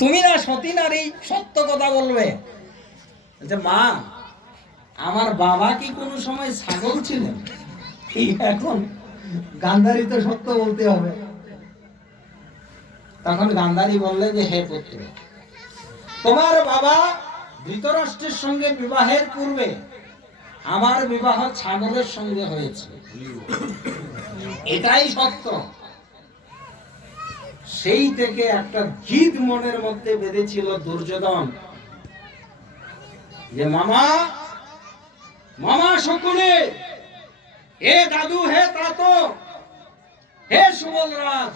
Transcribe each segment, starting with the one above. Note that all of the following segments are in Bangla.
তুমি না সতী নারী সত্য কথা বলবে। বলছে, মা আমার বাবা কি কোনো সময় ছাগল ছিলেন? এখন গান্ধারী তো সত্য বলতে হবে। তখন গান্ধারী বললে যে হে পুত্র তোমার বাবা ধৃতরাষ্ট্রের সঙ্গে বিবাহের পূর্বে আমার বিবাহ ছাগলের সঙ্গে হয়েছে। এটাই সত্য। সেই থেকে একটা জিদ মনের মধ্যে বেঁধেছিল দুর্যোধন। যে, মামা মামা সকলে হে দাদু, হে তাতো হে সুবল রাজ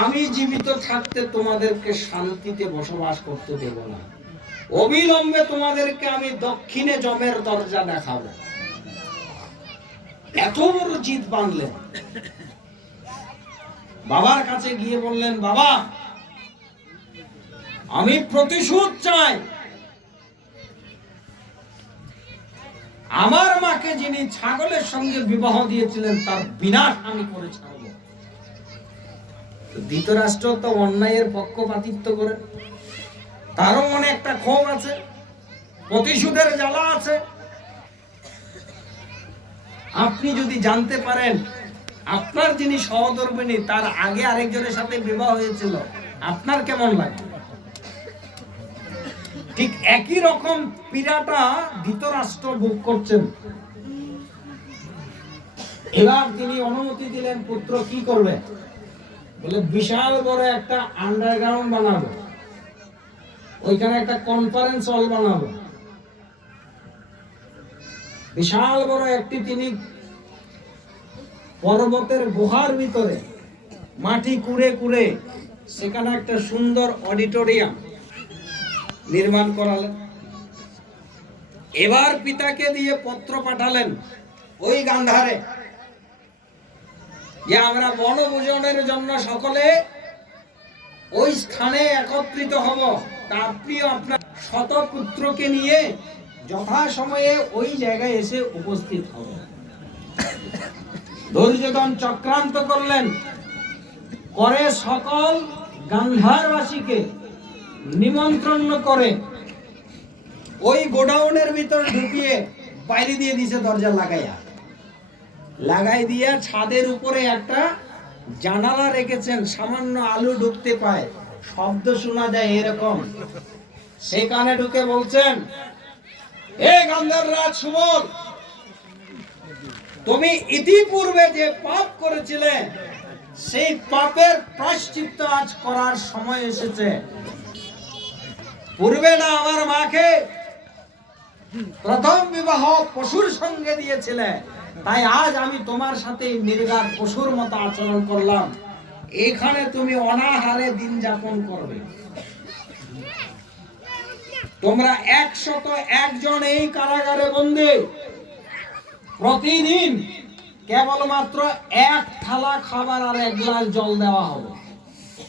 আমি জীবিত থাকতে তোমাদেরকে শান্তিতে বসবাস করতে দেব না। অবিলম্বে তোমাদেরকে আমি দক্ষিণে জমের দরজা দেখাবো। এত বড় জিদ বানলেন। বাবার কাছে গিয়ে বললেন, বাবা, আমি প্রতিশোধ চাই। আমার মাকে যিনি ছাগলের সঙ্গে বিবাহ দিয়েছিলেন, তার বিনাশ আমি করে ছাড়ব। ধৃতরাষ্ট্র তো অন্যায়ের পক্ষপাতিত্ব করে। তারও মনে একটা ক্ষোভ আছে, প্রতিশোধের জ্বালা আছে। আপনি যদি জানতে পারেন আপনার যিনি সহধর্মিনী তার আগে আরেকজনের সাথে বিবাহ হয়েছিল, আপনার কেমন লাগে ঠিক একই রকম পীড়াটা ধৃতরাষ্ট্র ভোগ করছেন। এবার তিনি অনুমতি দিলেন, পুত্র কি করবে? বলে, বিশাল বড় একটা আন্ডারগ্রাউন্ড বানাবো। ওইখানে একটা কনফারেন্স হল বানাবো। বিশাল বড় একটি তিনি পর্বতের গুহার ভিতরে, মাটি কুড়ে কুড়ে, সেখানে একটা সুন্দর অডিটোরিয়াম নির্মাণ করালেন। এবার পিতাকে দিয়ে পত্র পাঠালেন ওই গান্ধারে যে আমরা বনভোজনের জন্য সকলে ওই স্থানে একত্রিত হব। তা আপনিও আপনার শতপুত্রকে নিয়ে যথা সময়ে ওই জায়গায় এসে উপস্থিত হবেন দুর্যোধন চক্রান্ত করলেন। করে সকল গান্ধারবাসীকে নিমন্ত্রণ করে ওই গোডাউনের ভিতর ঢুকিয়ে বাইরে দিয়ে দিছে দরজা লাগাইয়া। লাগাই দিয়া ছাদের উপরে একটা জানালা রেখেছেন, সামান্য আলু ঢুকতে পায়, শব্দ শোনা যায় এরকম। সেখানে ঢুকে বলছেন, এ গান্ধার রাজ সুবল তুমি ইতিপূর্বে যে পাপ করেছিলে, সেই পাপের প্রায়শ্চিত্ত আজ করার সময় এসেছে। পূর্বে না আমার মাকে প্রথম বিবাহ পশুর সঙ্গে দিয়েছিলে, তাই আজ আমি তোমার সাথে নির্গাত পশুর মতো আচরণ করলাম। এখানে তুমি অনাহারে দিন যাপন করবে। তোমরা একশত একজন এই কারাগারে বন্দী। প্রতিদিন কেবলমাত্র এক থালা খাবার আর এক গ্লাস জল দেওয়া হবে।